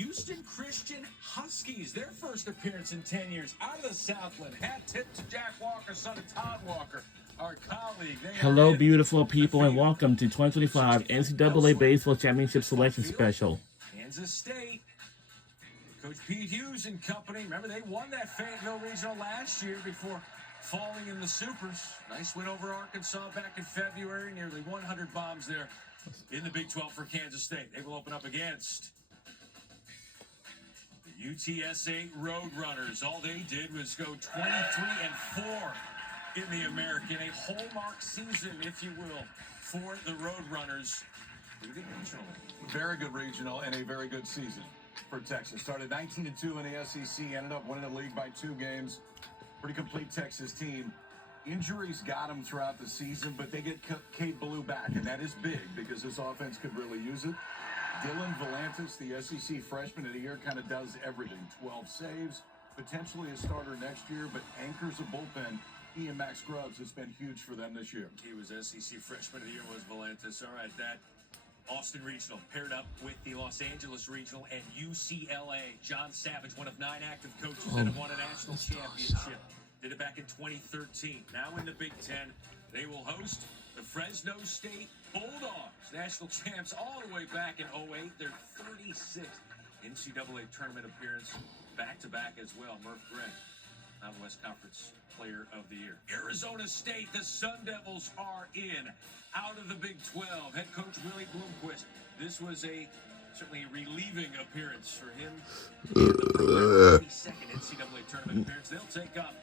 Houston Christian Huskies, their first appearance in 10 years out of the Southland. Hat tip to Jack Walker, son of Todd Walker, our colleague. Hello, beautiful people, and welcome to 2025 NCAA Baseball Championship Selection Special. Kansas State. Coach Pete Hughes and company. Remember, they won that Fayetteville Regional last year before falling in the Supers. Nice win over Arkansas back in February. Nearly 100 bombs there in the Big 12 for Kansas State. They will open up against the UTSA Roadrunners. All they did was go 23-4 in the American. A hallmark season, if you will, for the Roadrunners. Pretty good regional. Very good regional and a very good season for Texas. Started 19-2 in the SEC, ended up winning the league by 2 games. Pretty complete Texas team. Injuries got them throughout the season, but they get Kate Ballou back, and that is big because this offense could really use it. Dylan Volantis, the SEC freshman of the year, kind of does everything. 12 saves, potentially a starter next year, but anchors a bullpen. He and Max Grubbs has been huge for them this year. He was SEC freshman of the year, was Volantis. All right, that Austin Regional paired up with the Los Angeles Regional and UCLA. John Savage, one of 9 active coaches that have won a national championship. Did it back in 2013. Now in the Big Ten, they will host the Fresno State Bulldogs, national champs all the way back in 2008. Their 36th NCAA tournament appearance, back-to-back as well. Murph Gregg, Mountain West Conference Player of the Year. Arizona State, the Sun Devils are in. Out of the Big 12, head coach Willie Bloomquist. This was certainly a relieving appearance for him. In the 32nd NCAA tournament appearance. They'll take up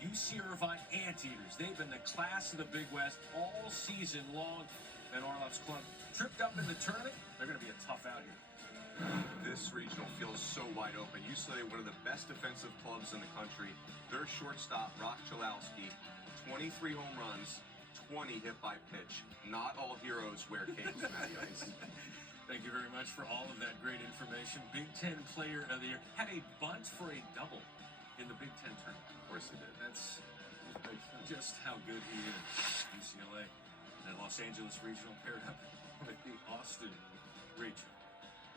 UC Irvine Anteaters. They've been the class of the Big West all season long. Van Orloff's club tripped up in the tournament. They're going to be a tough out here. This regional feels so wide open. UCLA, one of the best defensive clubs in the country. Their shortstop, Rock Chalowski, 23 home runs, 20 hit by pitch. Not all heroes wear capes, Matty Ice. Thank you very much for all of that great information. Big Ten Player of the Year. Had a bunt for a double in the Big Ten tournament. Of course he did. That's just how good he is. UCLA and Los Angeles Regional paired up with the Austin Regional.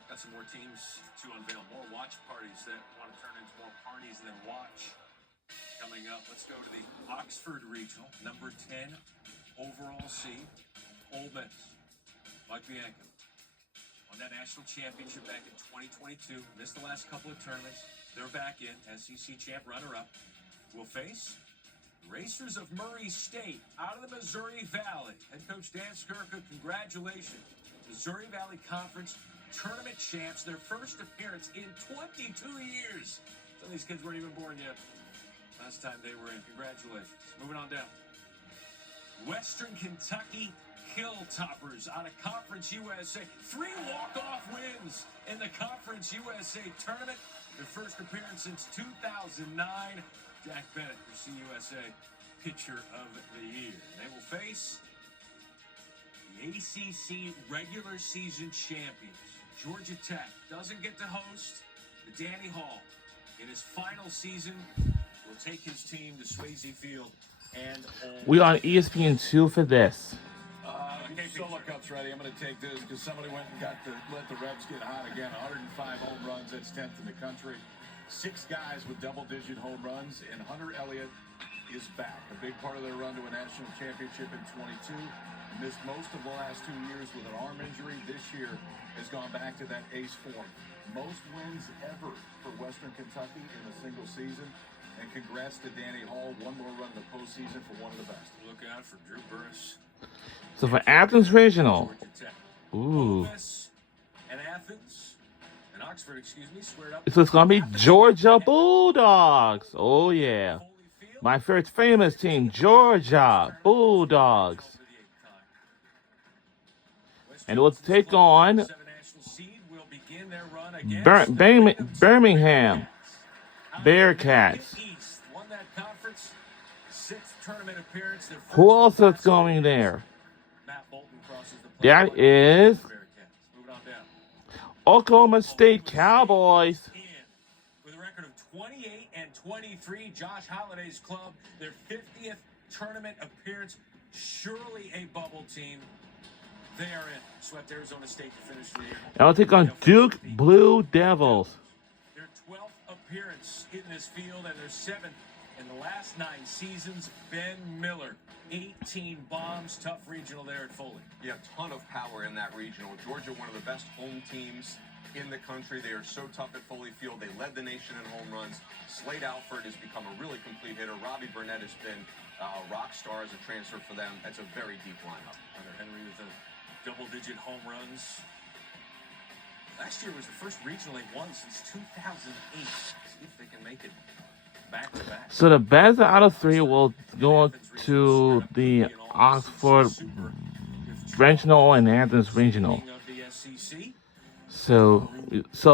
Got some more teams to unveil, more watch parties that want to turn into more parties than watch. Coming up, let's go to the Oxford Regional, number 10 overall seed, Ole Miss. Mike Bianco won that national championship back in 2022. Missed the last couple of tournaments. They're back in. SEC champ runner-up will face Racers of Murray State out of the Missouri Valley. Head coach Dan Skirka, congratulations. Missouri Valley Conference tournament champs, their first appearance in 22 years. Some of these kids weren't even born yet. Last time they were in. Congratulations. Moving on down. Western Kentucky Hilltoppers out of Conference USA. 3 walk-off wins in the Conference USA tournament. Their first appearance since 2009. Jack Bennett, your CUSA Pitcher of the Year. They will face the ACC regular season champions. Georgia Tech doesn't get to host, but Danny Hall, in his final season, will take his team to Swayze Field and We on ESPN2 for this. Solo Cup's ready. I'm going to take this because somebody went and let the Revs get hot again. 105 home runs. That's 10th in the country. 6 guys with double-digit home runs, and Hunter Elliott is back. A big part of their run to a national championship in 22. Missed most of the last 2 years with an arm injury. This year has gone back to that ace form. Most wins ever for Western Kentucky in a single season. And congrats to Danny Hall. One more run in the postseason for one of the best. Look out for Drew Burris. So for Athens Regional, Ooh. And Athens and Oxford, squared up. So it's going to be Georgia Bulldogs. Oh, yeah. My first famous team, Georgia Bulldogs. And we'll take on Birmingham Bearcats. Who else is going there? That is Oklahoma State Cowboys. With a record of 28-23, Josh Holliday's club, their 50th tournament appearance. Surely a bubble team. They are in. Swept Arizona State to finish the year. And we'll take on Duke Blue Devils. Their 12th appearance in this field and their 7th in the last 9 seasons. Ben Miller, 18 bombs. Tough regional there at Foley. Yeah, a ton of power in that regional. Georgia, one of the best home teams in the country. They are so tough at Foley Field. They led the nation in home runs. Slade Alford has become a really complete hitter. Robbie Burnett has been a rock star as a transfer for them. That's a very deep lineup. Hunter Henry with the double-digit home runs. Last year was the first regional they've won since 2008. See if they can make it back-to-back. So the best out of 3 will go to the Oxford Regional and Athens Regional. So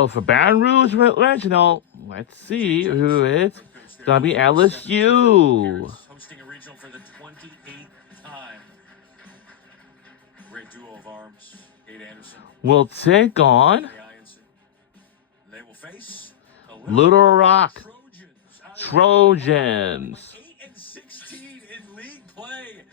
for Baton Rouge Regional, let's see who it's gonna be. LSU. Hosting a regional for the 28th time. Great duo of arms. Kate Anderson. Will take on They will face Little Rock Trojans. 8-16 in league play,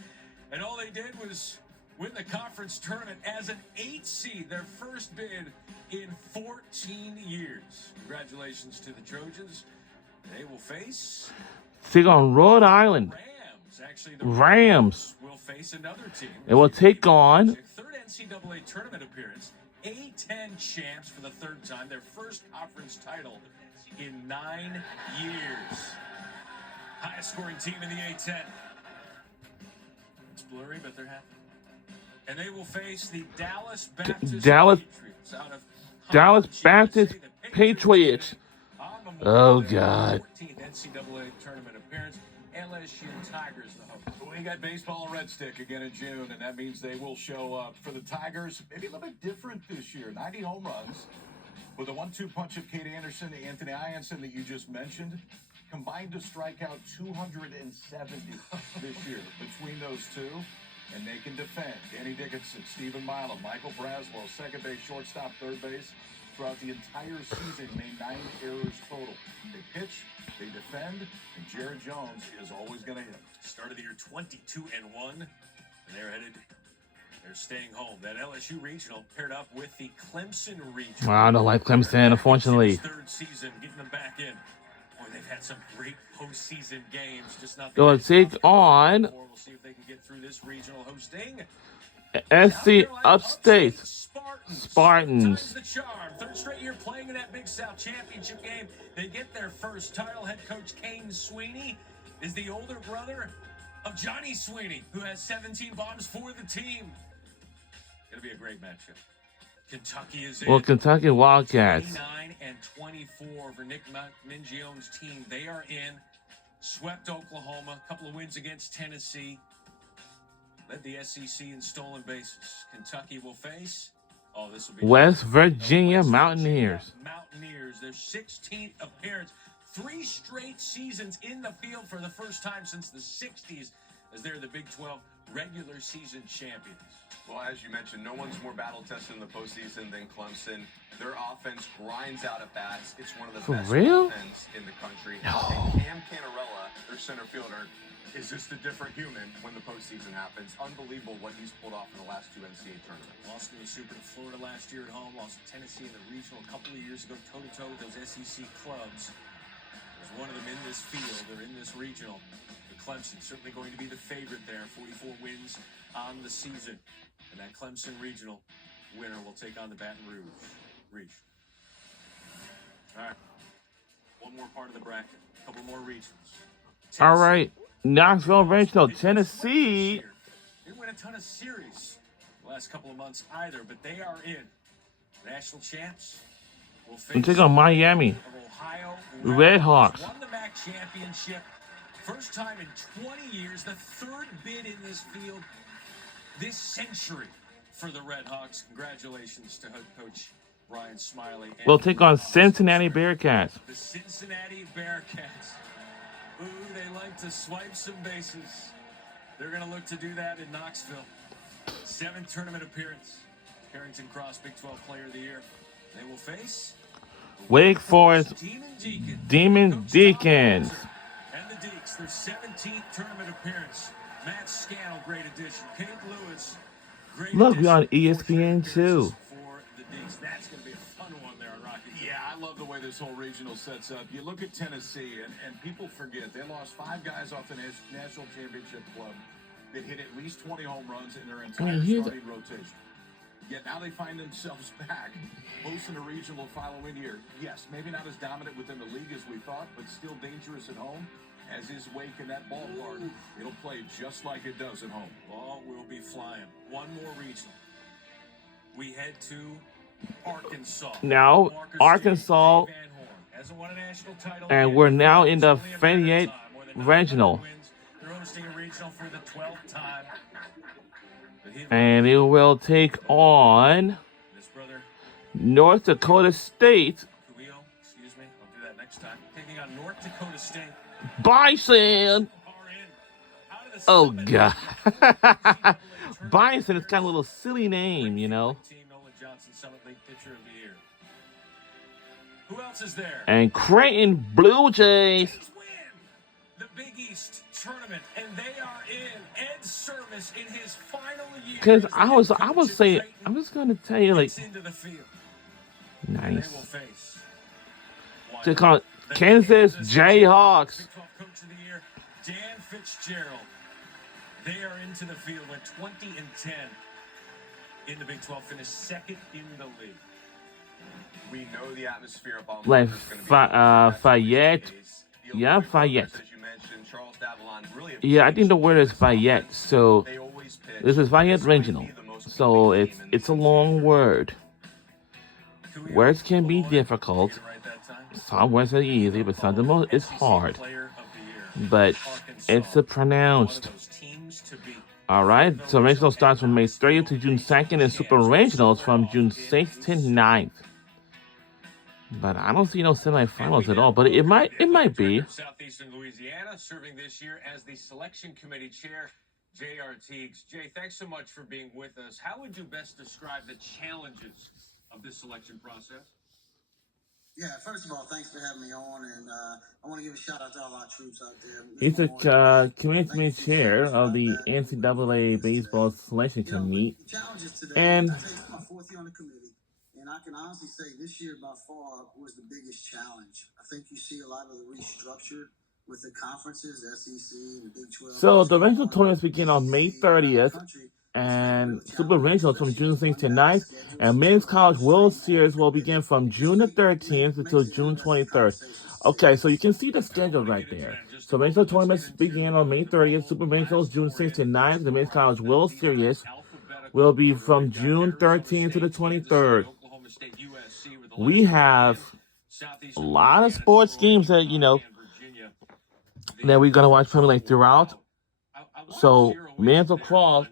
and all they did was win the conference tournament as an 8 seed, their first bid in 14 years. Congratulations to the Trojans. They will face Take on Rhode Island Rams. Actually, the Rams. will face another team. It will take on Third NCAA tournament appearance. A-10 champs for the 3rd time. Their first conference title in 9 years. Highest scoring team in the A-10. It's blurry, but they're happy. And they will face the Dallas Baptist Patriots out of Dallas Holland, Baptist USA. The Patriots. on Memorial Oh, Day, God. 14th NCAA tournament appearance. LSU Tigers, the host. We got baseball and Red Stick again in June, and that means they will show up for the Tigers. Maybe a little bit different this year. 90 home runs with a 1-2 punch of Kate Anderson and Anthony Ianson that you just mentioned, combined to strike out 270 this year between those two. And they can defend. Danny Dickinson, Stephen Milo, Michael Braswell, second base, shortstop, third base. Throughout the entire season, made 9 errors total. They pitch, they defend, and Jared Jones is always going to hit. Start of the year 22-1, and they're staying home. That LSU regional paired up with the Clemson regional. Well, I don't like Clemson, unfortunately. Third season, getting them back in. Boy, they've had some great postseason games. Just not. They'll take on We'll see if they can get through this regional hosting. SC Upstate Spartans. Times the charm. 3rd straight year playing in that Big South Championship game. They get their first title. Head coach Kane Sweeney is the older brother of Johnny Sweeney, who has 17 bombs for the team. It'll be a great matchup. Kentucky is in. Well, Kentucky Wildcats. 29-24 for Nick Mingione's team. They are in. Swept Oklahoma. A couple of wins against Tennessee. Led the SEC in stolen bases. Kentucky will face. Oh, this will be West Virginia Mountaineers. Mountaineers. Their 16th appearance. 3 straight seasons in the field for the first time since the 60s, as they're the Big 12 regular season champions. Well, as you mentioned, no one's more battle-tested in the postseason than Clemson. Their offense grinds out at bats. It's one of the best real? offense in the country. And Cam Canarella, their center fielder, is just a different human when the postseason happens. Unbelievable what he's pulled off in the last 2 NCAA tournaments. Lost in the Super to Florida last year at home. Lost to Tennessee in the regional a couple of years ago, toe-to-toe with those SEC clubs. There's one of them in this field or in this regional. The Clemson certainly going to be the favorite there. 44 wins on the season. And that Clemson regional winner will take on the Baton Rouge region. All right. One more part of the bracket. A couple more regions. All right. Knoxville Regional, Tennessee. Didn't win a ton of series the last couple of months either, but they are in. National champs will face And take on Miami of Ohio Redhawks. Won the MAC championship. First time in 20 years. The 3rd bid in this field this century for the Redhawks. Congratulations to head coach Brian Smiley. We'll take on Cincinnati Bearcats. The Cincinnati Bearcats. Ooh, they like to swipe some bases. They're going to look to do that in Knoxville. 7th tournament appearance. Carrington Cross, Big 12 Player of the Year. They will face Wake Forest Demon Deacons. And the Deeks, their 17th tournament appearance. Matt Scannell, great addition. Kate Lewis, Great Look, we're on addition. ESPN too. For the Deeks. That's going to be a fun one there on Rocky. Yeah, I love the way this whole regional sets up. You look at Tennessee, and people forget they lost 5 guys off the national championship club that hit at least 20 home runs in their entire starting rotation. Yet now they find themselves back, hosting a regional following year. Yes, maybe not as dominant within the league as we thought, but still dangerous at home. As is Wake in that ballpark, it'll play just like it does at home. Ball will be flying. One more regional. We head to Arkansas. Now, Arkansas, hasn't won a national title and yet. we're now in the Only a matter of Fayette time. More than 900 Regional. wins. They're hosting a regional for the 12th time. And it will take on His brother, North Dakota State. Cuillo, excuse me, I'll do that next time. Taking on North Dakota State. Bison! Oh, God. Bison is kind of a little silly name, you know. Nolan Johnson, Summit League Pitcher of the Year. Who else is there? And Creighton Blue Jays. Win the Big East tournament, and they are in. Ed Service in his final year. Because I was saying, I'm just going to tell you, like, into the field. nice. To call Kansas Jayhawks. Big 12 Coach of the Year, Dan Fitzgerald. They are into the field, went 20-10 in the Big 12, finished second in the league. We know the atmosphere up on Like is going to be Fayette. Yeah, Fayette. As you mentioned, Charles Davalon really Yeah, I think the word is Fayette. So they always pitch. this is Fayette Regional. So it's a long word. Words can be difficult. Some words are easy, but some of them is hard. But it's pronounced. All right, so regional starts from May 30th to June 2nd, and super regionals from June 6th to 9th. But I don't see no semifinals at all. But it might be. Southeastern Louisiana, serving this year as the selection committee chair, J.R. Teagues. Jay, thanks so much for being with us. How would you best describe the challenges of this selection process? Yeah, first of all, thanks for having me on, and I want to give a shout out to all our troops out there. He's the committee chair of the NCAA baseball selection committee. Challenges today. And I think it's my 4th year on the committee, and I can honestly say this year by far was the biggest challenge. I think you see a lot of the restructure with the conferences, the SEC, and the Big 12. So the regional tournaments begin on May 30th. And Super Regionals from June 6th to 9th. And Men's College World Series will begin from June the 13th until June 23rd. Okay, so you can see the schedule right there. So regional tournaments begin on May 30th. Super Regionals June 6th to 9th. The Men's College World Series will be from June 13th to the 23rd. We have a lot of sports games that, you know, that we're going to watch probably like throughout. So men's lacrosse.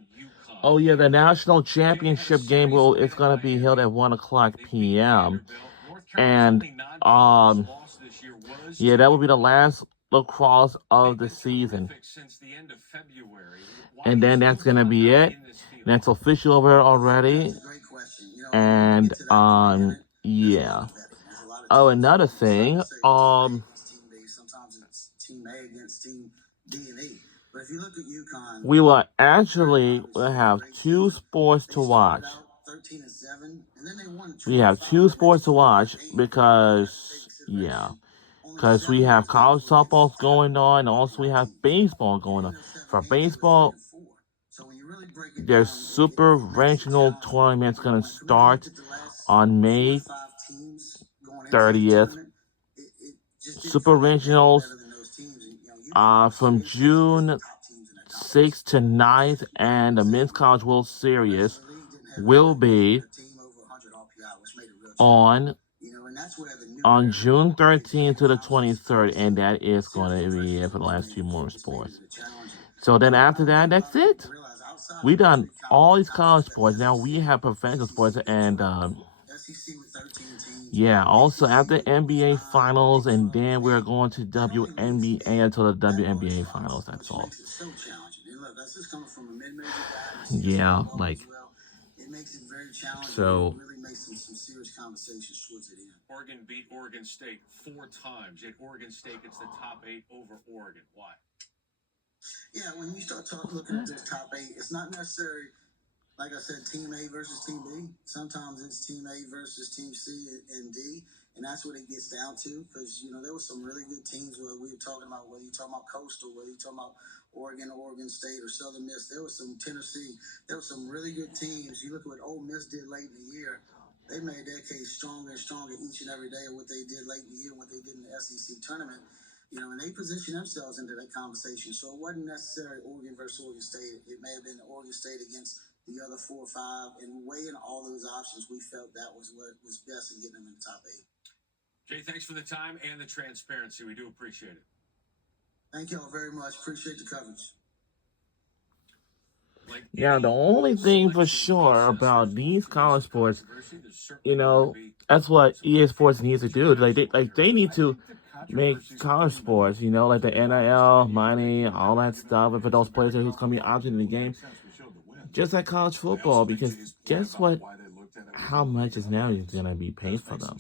Oh yeah, the national championship game it's gonna be held at 1:00 p.m. And yeah, that will be the last lacrosse of the season. And then that's gonna be it. That's official over already. And yeah. Oh, another thing. Sometimes it's team A against team D and E. But if you look at UConn, we will actually have 2 sports to watch. 13-7, and then they won. We have 2 sports to watch because we have college softball going on, and also we have baseball going on. For baseball, there's super regional tournaments going to start on May 30th. Super regionals from June 6th to 9th, and the Men's College World Series will be on June 13th to the 23rd, and that is going to be it for the last 2 more sports. So then after that, that's it. We done all these college sports. Now we have professional sports, and yeah, also after NBA Finals, and then we're going to WNBA until the WNBA Finals. That's all. Yeah, like, so. Oregon beat Oregon State 4 times, yet Oregon State gets the top 8 over Oregon. Why? Yeah, when you start looking at this top 8, it's not necessarily like I said, Team A versus Team B. Sometimes it's Team A versus Team C and D, and that's what it gets down to. Because there was some really good teams where we were talking about, whether you're talking about Coastal, whether you're talking about Oregon State, or Southern Miss. There was some Tennessee. There was some really good teams. You look at what Ole Miss did late in the year. They made their case stronger and stronger each and every day of what they did late in the year, what they did in the SEC tournament. And they positioned themselves into that conversation. So it wasn't necessarily Oregon versus Oregon State. It may have been Oregon State against the other 4 or 5, and weighing all those options, we felt that was what was best in getting them in the top 8. Jay, thanks for the time and the transparency. We do appreciate it. Thank y'all very much. Appreciate the coverage. Yeah, the only thing for sure about these college sports, that's what EA Sports needs to do. They need to make college sports, like the NIL, money, all that stuff, and for those players who's going to be optioned in the game, just like college football, because guess what? How much is now going to be paid for them?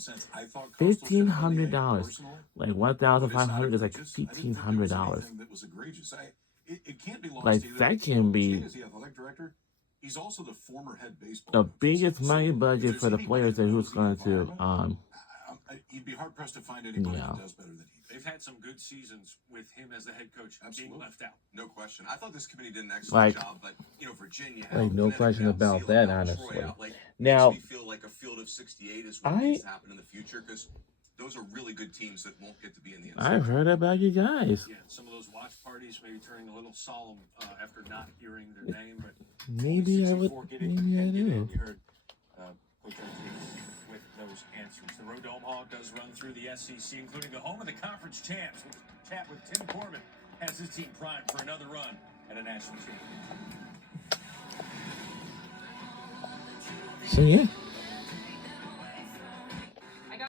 $1,500. Like $1,500 is like $1,500. Like that can be He's also the former head baseball the biggest money budget for the players that who's going to you'd be hard pressed to find anybody who does better than he. They've had some good seasons with him as the head coach. Absolutely. Being left out. No question. I thought this committee did an excellent job, but Virginia. No question about that, honestly. Now, makes me feel like a field of 68 is what needs to happen in the future, because those are really good teams that won't get to be in the NCAA. I've heard about you guys. Yeah, some of those watch parties maybe turning a little solemn after not hearing their name, but maybe I would. Maybe I do. You heard Coach with those answers. The road to Omaha does run through the SEC, including the home of the conference champs. We'll chat with Tim Corbin has his team primed for another run at a national championship. So yeah.